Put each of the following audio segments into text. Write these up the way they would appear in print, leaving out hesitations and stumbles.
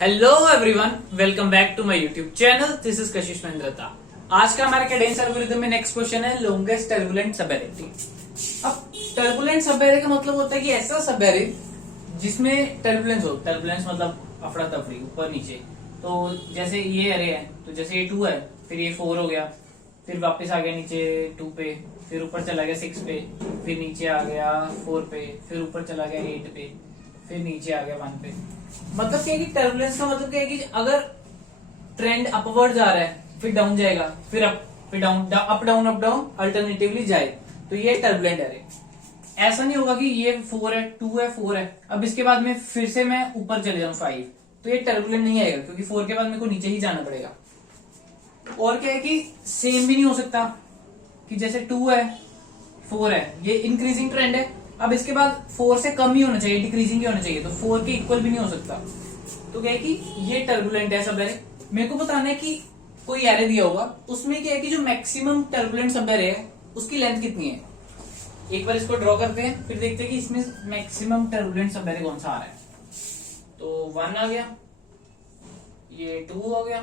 Hello everyone, welcome back to my YouTube channel. This is Kashish Mahendrata. आज का हमारा cadence algorithm में नेक्स्ट क्वेश्चन है लॉन्गेस्ट टर्बुलेंट सबएरे। अब टर्बुलेंट सबएरे का मतलब होता है कि ऐसा सबएरे जिसमें टर्बुलेंस हो। टर्बुलेंस मतलब अफड़ा तफड़ी, ऊपर नीचे। तो जैसे ये अरे है, तो जैसे ये 2 है, फिर ये 4 हो गया, फिर वापस आ गया नीचे 2 पे, फिर ऊपर चला गया 6 पे, फिर नीचे आ गया 4 पे, फिर ऊपर चला गया 8 पे, फिर नीचे आ गया 1 पे। मतलब क्या है कि टर्बुलेंस का मतलब क्या है कि अगर ट्रेंड अपवर्ड जा रहा है, फिर डाउन जाएगा, फिर अप, फिर डाउन, अप डाउन अल्टरनेटिवली जाए, तो ये टर्बुलेंट है। ऐसा नहीं होगा कि ये 4 है, 2 है, 4 है, अब इसके बाद में फिर से मैं ऊपर चले जाऊं 5, तो ये टर्बुलेंट नहीं आएगा, क्योंकि 4 के बाद मेरे को नीचे ही जाना पड़ेगा। और क्या है कि सेम भी नहीं हो सकता कि जैसे 2 है 4 है, ये इंक्रीजिंग ट्रेंड है, अब इसके बाद 4 से कम ही होना चाहिए, डिक्रीजिंग ही होना चाहिए, तो 4 के इक्वल भी नहीं हो सकता। तो क्या है कि ये टर्बुलेंट है सब एरे। मेरे को बताना है कि कोई एरे दिया होगा, उसमें क्या है कि जो मैक्सिमम टर्बुलेंट सब एरे है उसकी लेंथ कितनी है। एक बार इसको ड्रॉ करते हैं, फिर देखते हैं कि इसमें मैक्सिमम टर्बुलेंट सब एरे कौन सा आ रहा है। तो 1 आ गया, ये 2 हो गया,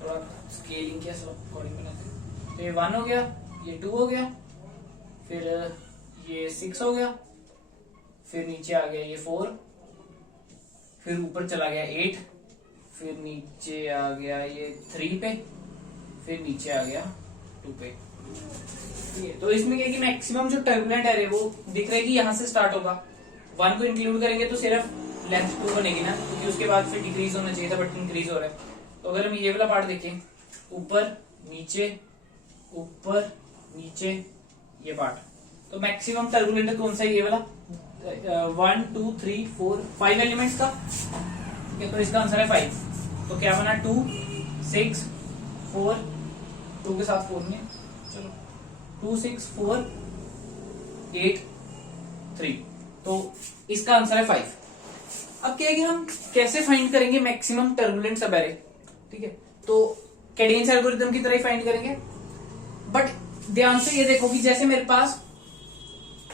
थोड़ा स्केलिंग किया सब अकॉर्डिंग बनाते हैं, तो ये 1 हो गया, ये 2 हो गया, फिर ये 6 हो गया, फिर नीचे आ गया ये 4, फिर ऊपर चला गया 8, फिर नीचे आ गया ये 3 पे, फिर नीचे आ गया 2 पे। तो इसमें क्या है कि मैक्सिमम जो टर्बुलेंट एरे वो दिख रहा है कि यहाँ से स्टार्ट होगा। 1 को इंक्लूड करेंगे तो सिर्फ लेंथ 2 बनेगी ना, क्योंकि उसके बाद फिर डिक्रीज होना चाहिए था, बट इंक्रीज हो रहा है। तो अगर हम ये वाला पार्ट देखें, ऊपर नीचे ऊपर नीचे, ये पार्ट, तो मैक्सिमम टर्बुलेंट कौन सा है, ये वाला 1 2 3 4 5 एलिमेंट्स का। तो इसका आंसर है 5। तो क्या बना 2 6 4, 2 के साथ 4 नहीं, चलो 2 6 4 8 3, तो इसका आंसर है 5। अब क्या है कि हम कैसे फाइंड करेंगे मैक्सिमम टर्बुलेंट सब एरे। ठीक है, तो कैडेंस एल्गोरिथम की तरह ही फाइंड करेंगे, बट ध्यान से ये देखो कि जैसे मेरे पास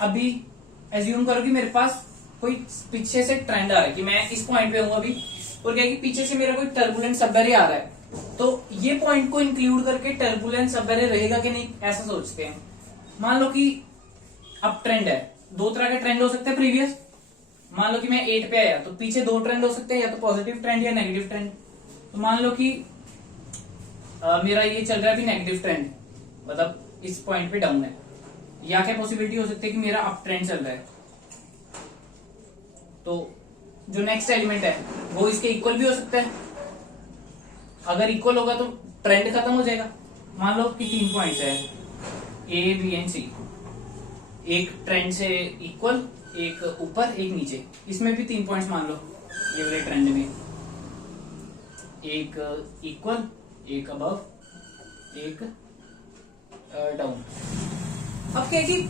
अभी एज्यूम करो कि मेरे पास कोई पीछे से ट्रेंड आ रहा है, कि मैं इस पॉइंट पे हूं अभी, और क्या है कि पीछे से मेरा कोई टर्बुलेंट सब एरे आ रहा है, तो ये पॉइंट को इंक्लूड करके टर्बुलेंट सब एरे रहेगा कि नहीं, ऐसा सोचते हैं। मान लो कि अब ट्रेंड है, 2 तरह के ट्रेंड हो सकते हैं प्रीवियस। मान लो कि मैं 8 पे आया, तो पीछे 2 ट्रेंड हो सकते हैं, या तो पॉजिटिव ट्रेंड या नेगेटिव ट्रेंड। तो मान लो कि मेरा ये चल रहा है अभी नेगेटिव ट्रेंड, मतलब इस पॉइंट पे डाउन है, या क्या पॉसिबिलिटी हो सकती है कि मेरा अप ट्रेंड चल रहा है, तो जो नेक्स्ट एलिमेंट है वो इसके इक्वल भी हो सकता है। अगर इक्वल होगा तो ट्रेंड खत्म हो जाएगा। मान लो कि 3 पॉइंट्स है, ए बी एंड सी, एक ट्रेंड से इक्वल, एक ऊपर एक नीचे, इसमें भी 3 पॉइंट्स मान लो, ये वाले ट्रेंड में एक इक्वल, एक अबव, एक डाउन। अब क्या है कि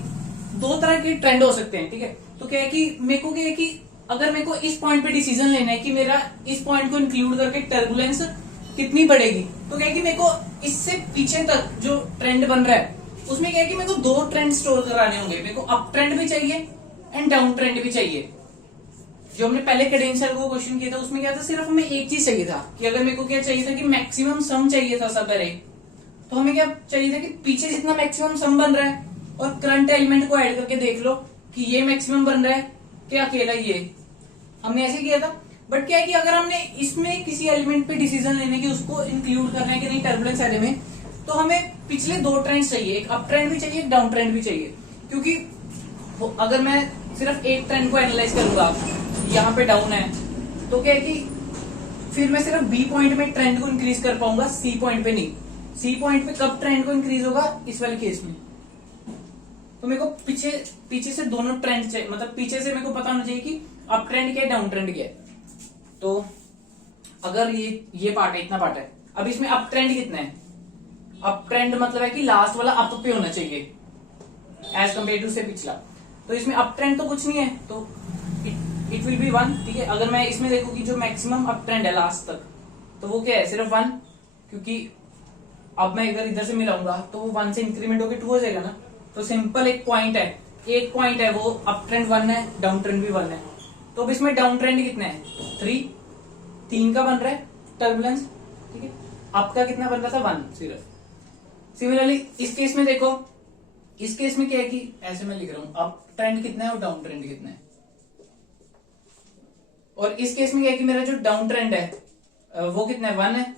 2 तरह के ट्रेंड हो सकते हैं। ठीक है, तो क्या है कि मेरे को क्या है कि अगर मेरे को इस पॉइंट पे डिसीजन लेना है कि मेरा इस पॉइंट को इंक्लूड करके टर्बुलेंस कितनी बढ़ेगी, तो क्या है कि मेरे को इससे पीछे तक जो ट्रेंड बन रहा है उसमें क्या है कि मेरे को 2 ट्रेंड स्टोर कराने होंगे। मेरे को अप ट्रेंड भी चाहिए एंड डाउन ट्रेंड भी चाहिए। जो हमने पहले कैडेंशियल को क्वेश्चन किया था उसमें क्या था, सिर्फ हमें एक चीज चाहिए था कि अगर मेरे को क्या चाहिए था कि मैक्सिमम सम चाहिए था सब एरे, तो हमें क्या चाहिए था कि पीछे जितना मैक्सिमम सम बन रहा है और करंट एलिमेंट को ऐड करके देख लो कि ये मैक्सिमम बन रहा है कि अकेला ये। हमने ऐसे किया था, बट क्या है कि अगर हमने इसमें किसी एलिमेंट पे डिसीजन लेने की, उसको इंक्लूड करना है कि नहीं टर्बुलेंस एरे में, तो हमें पिछले 2 ट्रेंड चाहिए, एक अप ट्रेंड भी चाहिए, एक डाउन ट्रेंड भी चाहिए। क्योंकि अगर मैं सिर्फ एक ट्रेंड को एनालाइज करूंगा, यहाँ पे डाउन है, तो क्या है कि फिर मैं सिर्फ बी पॉइंट में ट्रेंड को इंक्रीज कर पाऊंगा, सी पॉइंट पे नहीं। सी पॉइंट पे कब ट्रेंड को इंक्रीज होगा, इस वाले केस में। तो मेरे को पीछे से दोनों ट्रेंड चाहिए, मतलब पीछे से मेरे को पता होना चाहिए कि अप ट्रेंड क्या है, डाउन ट्रेंड क्या है। तो अगर ये पार्ट है, इतना पार्ट है, अब इसमें अप ट्रेंड कितना है, अप ट्रेंड मतलब है कि लास्ट वाला अप पे होना चाहिए एज कम्पेयर टू से पिछला। तो इसमें अप ट्रेंड तो कुछ नहीं है, तो इट विल बी 1। ठीक है, अगर मैं इसमें देखूं कि जो मैक्सिमम अप ट्रेंड है लास्ट तक, तो वो क्या है, सिर्फ 1, क्योंकि अब मैं अगर इधर से मिलाऊंगा तो वो 1 से इंक्रीमेंट होकर 2 हो जाएगा ना। तो सिंपल एक पॉइंट है, वो अप ट्रेंड 1 है, डाउन ट्रेंड भी 1 है। तो अब इसमें डाउन ट्रेंड कितना है, 3, 3 का बन रहा है टर्बुलेंस, ठीक है। अप का कितना बन रहा था 1 सिर्फ। सिमिलरली इस केस में देखो, इस केस में क्या है कि ऐसे मैं लिख रहा हूं अप ट्रेंड कितना है और डाउन ट्रेंड कितना है, और इस केस में क्या है कि मेरा जो डाउन ट्रेंड है वो कितना है 1 है,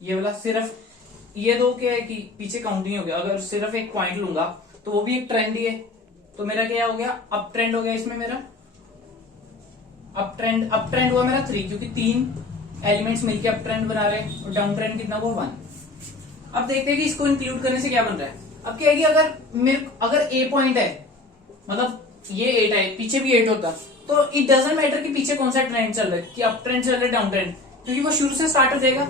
ये वाला। सिर्फ ये दो क्या है कि पीछे काउंट नहीं हो गया, अगर सिर्फ एक पॉइंट लूंगा तो वो भी एक ट्रेंड ही है, तो मेरा क्या हो गया अप ट्रेंड हो गया। इसमें मेरा अप ट्रेंड हुआ मेरा 3, क्योंकि 3 एलिमेंट्स मिलके अप ट्रेंड बना रहे हैं, और डाउन ट्रेंड कितना हुआ 1। अब देखते हैं कि इसको इंक्लूड करने से क्या बन रहा है। अब क्या है कि अगर ए पॉइंट है, मतलब ये 8 है, पीछे भी 8 होता, तो इट डजंट मैटर कि पीछे कौन सा ट्रेंड चल रहा है, कि अप ट्रेंड चल रहा है डाउन ट्रेंड, क्योंकि वो शुरू से स्टार्ट हो जाएगा।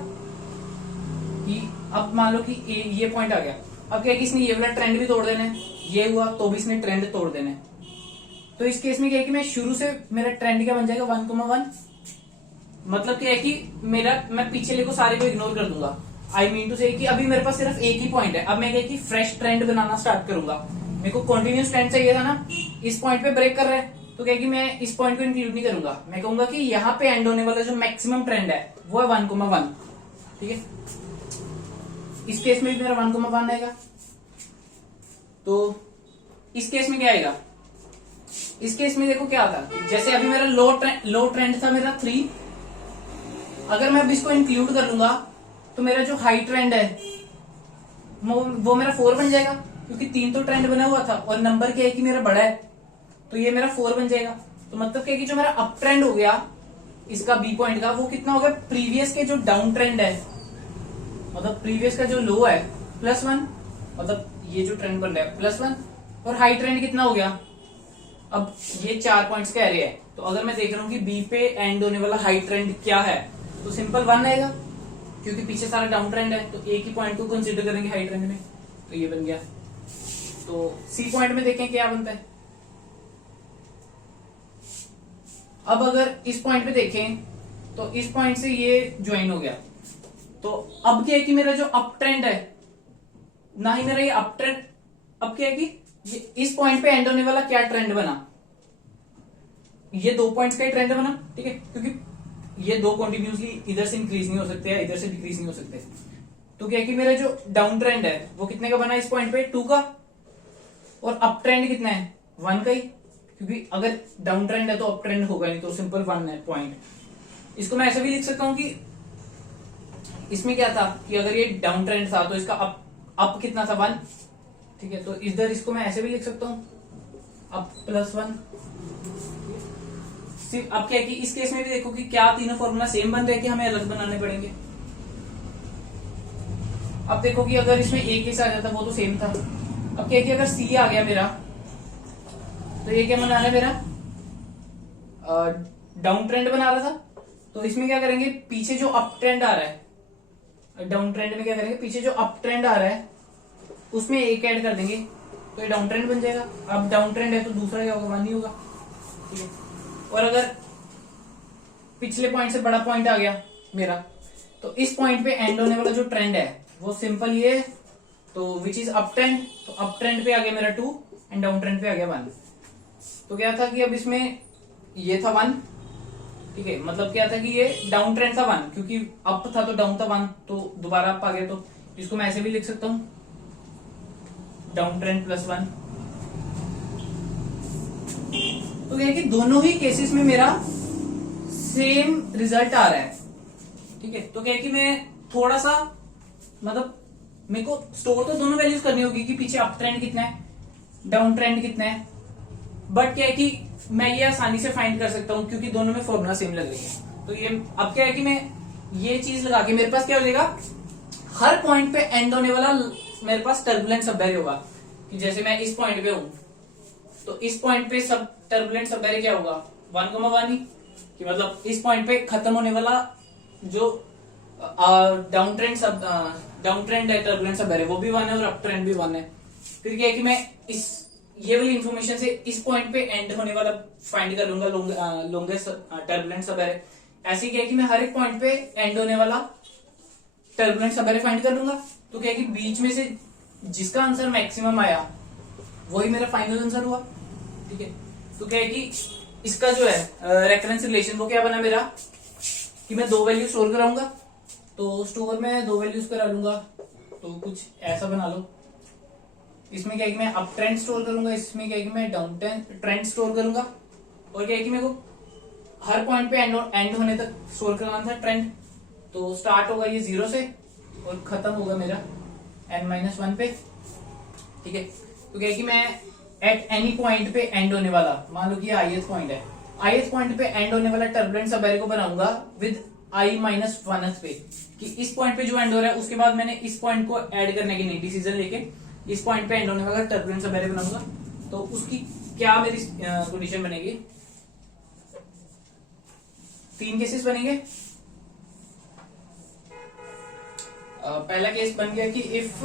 कि अब मान लो कि ये पॉइंट आ गया, अब क्या है कि इसने ये वाला ट्रेंड भी तोड़ देना है, ये हुआ तो भी इसने ट्रेंड तोड़ देना है। तो इस केस में क्या है कि मैं शुरू से मेरा ट्रेंड क्या बन जाएगा 1,1। मतलब क्या है कि मैं पीछे लेको सारे को इग्नोर कर दूंगा। आई मीन टू से कि अभी मेरे पास सिर्फ एक ही पॉइंट है, अब मैं क्या कि फ्रेश ट्रेंड बनाना स्टार्ट करूंगा। मेरे को कंटिन्यूस ट्रेंड चाहिए था ना, इस पॉइंट पे ब्रेक कर रहा है, तो क्या कि मैं इस पॉइंट को इंक्लूड नहीं करूंगा। मैं कहूंगा कि यहाँ पे एंड होने वाला जो मैक्सिमम ट्रेंड है वो है 1,1, ठीक है। इस केस में भी मेरा 1,1 आएगा। तो इस केस में क्या आएगा, इस केस में देखो क्या आता, जैसे अभी मेरा लो ट्रेंड था मेरा 3, अगर मैं अब इसको इंक्लूड कर लूंगा तो मेरा जो हाई ट्रेंड है वो मेरा 4 बन जाएगा, क्योंकि 3 तो ट्रेंड बना हुआ था और नंबर क्या है कि मेरा बड़ा है, तो ये मेरा 4 बन जाएगा। तो मतलब क्या है कि जो मेरा अप ट्रेंड हो गया इसका बी पॉइंट का, वो कितना हो गया प्रीवियस के जो डाउन ट्रेंड है, मतलब प्रीवियस का जो लो है +1, मतलब ये जो ट्रेंड बन रहा है +1, और हाई ट्रेंड कितना हो गया, अब ये 4 पॉइंट्स का एरिया है, तो अगर मैं देख रहा हूँ कि बी पे एंड होने वाला हाई ट्रेंड क्या है, तो सिंपल 1 आएगा, क्योंकि पीछे सारा डाउन ट्रेंड है, तो एक ही पॉइंट को कंसीडर करेंगे हाई ट्रेंड में, तो ये बन गया। तो सी पॉइंट में देखें क्या बनता है। अब अगर इस पॉइंट पे देखें तो इस पॉइंट से ये ज्वाइन हो गया, तो अब क्या है कि मेरा जो अप ट्रेंड है ना ही मेरा ये अप ट्रेंड, अब क्या है कि ये इस पॉइंट पे एंड होने वाला क्या ट्रेंड बना, ये 2 पॉइंट्स का ही ट्रेंड बना, ठीक है, क्योंकि ये 2 कंटिन्यूसली इधर से इंक्रीज नहीं हो सकते या इधर से डिक्रीज नहीं हो सकते। तो क्या है कि मेरा जो डाउन ट्रेंड है वो कितने का बना इस पॉइंट पे 2 का, और अप ट्रेंड कितना है 1 का ही, क्योंकि अगर डाउन ट्रेंड है तो अप ट्रेंड होगा नहीं, तो सिंपल 1 है पॉइंट। इसको मैं ऐसे भी लिख सकता हूं कि इसमें क्या था कि अगर ये डाउन ट्रेंड था तो इसका अप कितना था 1, ठीक है। तो इधर इसको मैं ऐसे भी लिख सकता हूं अप +1। अब क्या है कि इस केस में भी देखो कि क्या तीनों फॉर्मूला सेम बन रहे हैं कि हमें अलग बनाने पड़ेंगे। अब देखो कि अगर इसमें ए केस आ जाता वो तो सेम था। अब क्या है कि अगर सी आ गया मेरा, तो ये क्या बना रहा है मेरा डाउन ट्रेंड बना रहा था, तो इसमें क्या करेंगे पीछे जो अप ट्रेंड आ रहा है, डाउन ट्रेंड में क्या करेंगे पीछे जो अप ट्रेंड आ रहा है उसमें एक ऐड कर देंगे, तो ये डाउन ट्रेंड बन जाएगा। अब डाउन ट्रेंड है तो दूसरा क्या होगा 1 ही होगा, ठीक है। और अगर पिछले पॉइंट से बड़ा पॉइंट आ गया मेरा, तो इस पॉइंट पे एंड होने वाला जो ट्रेंड है वो सिंपल ये, तो विच इज अप ट्रेंड, तो अप ट्रेंड पे आ गया मेरा 2 एंड डाउन ट्रेंड पे आ गया 1। तो क्या था कि अब इसमें ये था 1, ठीक है, मतलब क्या था कि ये डाउन ट्रेंड था 1, क्योंकि अप था तो डाउन था 1, तो दोबारा अप आ गया, तो इसको मैं ऐसे भी लिख सकता हूं डाउन ट्रेंड +1। तो क्या है कि दोनों ही केसेस में मेरा सेम रिजल्ट आ रहा है, ठीक है। तो क्या है कि मैं थोड़ा सा मतलब मेरे को स्टोर तो दोनों वैल्यूज करनी होगी कि पीछे अप ट्रेंड कितना है डाउन ट्रेंड कितना है, बट क्या है कि मैं ये आसानी से फाइंड कर सकता हूं क्योंकि दोनों में फॉर्मूला सेम लग रही है। तो ये अब क्या है कि मैं ये चीज लगा के मेरे पास क्या हो जाएगा, हर पॉइंट पे एंड होने वाला मेरे पास टर्बुलेंट सबवेरी होगा, कि जैसे मैं इस पॉइंट पे हूं तो इस पॉइंट पे सब टर्बुलेंट सबवेरी क्या होगा 1,1 ही, कि मतलब इस पॉइंट पे खत्म होने वाला जो डाउन ट्रेंड है टर्बुलेंट सबवेरी वो भी 1 है और अप ट्रेंड भी 1 है। फिर क्या है कि मैं ये वाली इंफॉर्मेशन से इस पॉइंट पे एंड होने वाला फाइंड कर लूंगा लॉन्गेस्ट टर्बुलेंट सबवेरी। ऐसे क्या है कि मैं हर एक पॉइंट पे एंड होने वाला टर्बुलेंट सबवेरी फाइंड कर लूंगा। तो क्या है कि बीच में से जिसका आंसर मैक्सिमम आया वही मेरा फाइनल आंसर हुआ, ठीक है। तो क्या है कि इसका जो है रेफरेंस रिलेशन वो क्या बना मेरा कि मैं 2 वैल्यू स्टोर कराऊंगा, तो स्टोर में 2 वैल्यूज करा लूंगा, तो कुछ ऐसा बना लो। इसमें क्या है कि मैं अप ट्रेंड स्टोर करूंगा, इसमें क्या है कि मैं डाउन ट्रेंड स्टोर करूंगा, और क्या है कि मेरे को हर पॉइंट पे एंड होने तक स्टोर करना था ट्रेंड। तो स्टार्ट होगा ये 0 से और खत्म होगा मेरा n-1 पे, ठीक है। तो क्या है कि मैं एट एनी पॉइंट पे एंड होने वाला, मान लो कि ith पॉइंट है, ith पॉइंट पे एंड होने वाला टर्बुलेंट सब एरे को बनाऊंगा विद i-1th पे, कि इस पॉइंट पे जो एंड हो रहा है उसके बाद मैंने इस पॉइंट को ऐड करने की नहीं डिसीजन लेके इस पॉइंट पे एंड होने वाला टर्बुलेंट सब एरे बनाऊंगा। तो उसकी क्या मेरी कंडीशन बनेगी, 3 केसेस बनेंगे। पहला केस बन गया कि if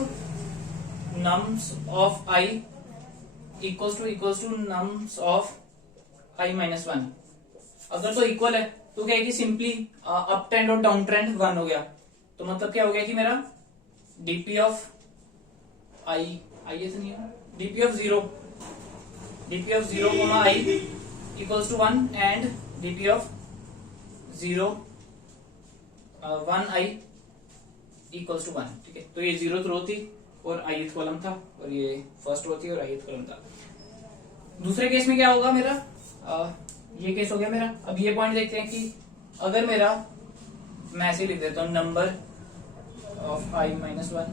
nums of i equals to nums of i-1, अगर तो इक्वल है तो क्या है कि सिंपली अप ट्रेंड और डाउन ट्रेंड 1 हो गया। तो मतलब क्या हो गया कि मेरा dp ऑफ i तो नहीं है, dp of 0 i equals to 1 and dp of 1 i equals to 1, ठीक है। तो ये 0th रो थी और ith कॉलम था, और ये फर्स्ट रो थी और ith कॉलम था। दूसरे केस में क्या होगा मेरा, ये केस हो गया मेरा। अब ये पॉइंट देखते हैं कि अगर मेरा, मैं ऐसे लिख देता हूँ नंबर ऑफ i-1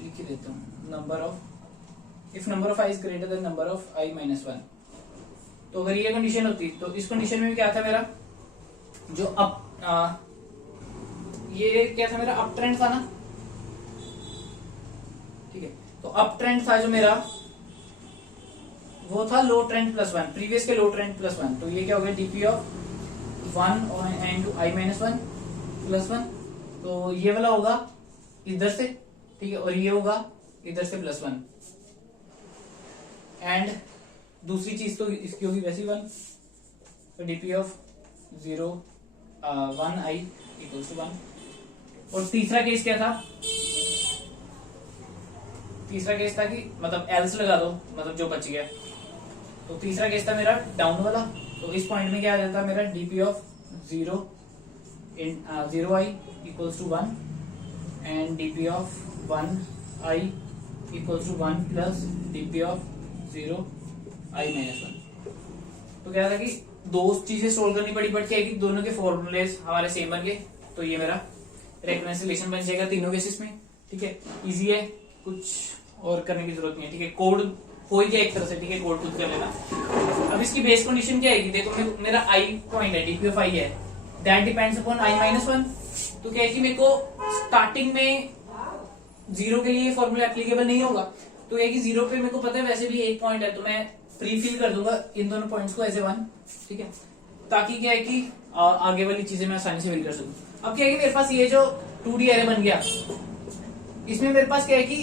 लिख ही देता हूँ, number of, if number of i is greater than number of i-1। तो अगर ये कंडीशन होती तो इस कंडीशन में क्या था मेरा, जो अप ये क्या था मेरा, अप ट्रेंड था ना, ठीक है। तो अप ट्रेंड था जो मेरा, वो था लो ट्रेंड प्लस 1, प्रीवियस के लो ट्रेंड प्लस 1। तो ये क्या हो गया, dp of 1 and i-1 plus 1। तो ये वाला होगा इधर से, ठीक है, और ये होगा इधर से प्लस 1। एंड दूसरी चीज तो इसकी होगी वैसी 1, तो dp of 1 i equals to 1। और तीसरा केस क्या था, तीसरा केस था कि मतलब एल्स लगा दो, मतलब जो बच गया। तो तीसरा केस था मेरा डाउन वाला। तो इस पॉइंट में क्या आ जाता है मेरा, dp of 0 i equals to 1 and dp of 1 i equals to 1 plus dp of 0 i-1। तो क्या था कि 2 चीजें सोल्व करनी पड़ी, बट क्या है कि दोनों के फॉर्मूलेज हमारे सेम बन गए। तो ये मेरा रेकमेंसिलेशन बन जाएगा तीनों केसेस में, ठीक है। इजी है, कुछ और करने की जरूरत नहीं है, ठीक है। कोड हो ही गया एक तरह से, ठीक है, कोड खुद कर लेना। अब इसकी बेस कंडीशन क्या है, देखो मेरा i पॉइंट है, dp ऑफ i है, दैट डिपेंड्स अपॉन i-1। तो क्या है कि मेरे को स्टार्टिंग में 0 के लिए फॉर्मूला एप्लीकेबल नहीं होगा। तो क्या है कि 0 पे मेरे को पता है वैसे भी एक पॉइंट है, तो मैं प्री फिल कर दूंगा इन दोनों पॉइंट्स को एज ए 1, ठीक है, ताकि क्या है कि आगे वाली चीजें मैं आसानी से फिल कर सकूं। अब क्या है कि मेरे पास ये जो 2D एरे बन गया, इसमें मेरे पास क्या है कि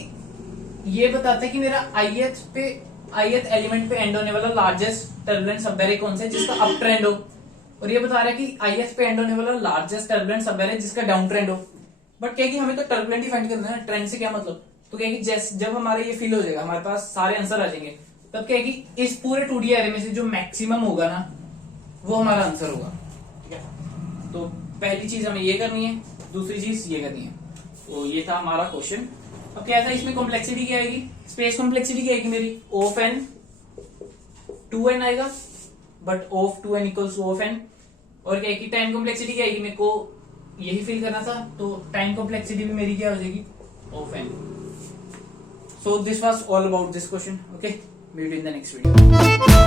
ये बताता है कि मेरा ith एलिमेंट पे एंड होने वाला लार्जेस्ट टर्बुलेंट सब एरे कौन सा है जिसका अप ट्रेंड हो, और ये बता रहा है कि ith पे एंड होने वाला लार्जेस्ट टर्बुलेंट सब एरे जिसका डाउन ट्रेंड हो। बट क्या है कि हमें तो टर्बुलेंट ही फाइंड करना है, ट्रेंड से क्या मतलब। तो क्या है कि जब हमारा ये फिल हो जाएगा, हमारे पास सारे आंसर आ जाएंगे, तब क्या है कि इस पूरे 2D एरे में से जो मैक्सिमम होगा ना, वो हमारा आंसर होगा, ठीक है। तो पहली चीज हमें ये करनी है, दूसरी चीज ये करनी है। तो ये था हमारा क्वेश्चन। अब क्या था इसमें कॉम्प्लेक्सिटी क्या आएगी, स्पेस कॉम्प्लेक्सिटी क्या आएगी मेरी, ऑफ n 2n आएगा, but of 2n equals two of n। और क्या है कि टाइम कॉम्प्लेक्सिटी क्या आएगी, मेरे को यही फिल करना था, तो टाइम कॉम्प्लेक्सिटी भी मेरी क्या हो जाएगी, of n। So this was all about this question. Okay, meet in the next video.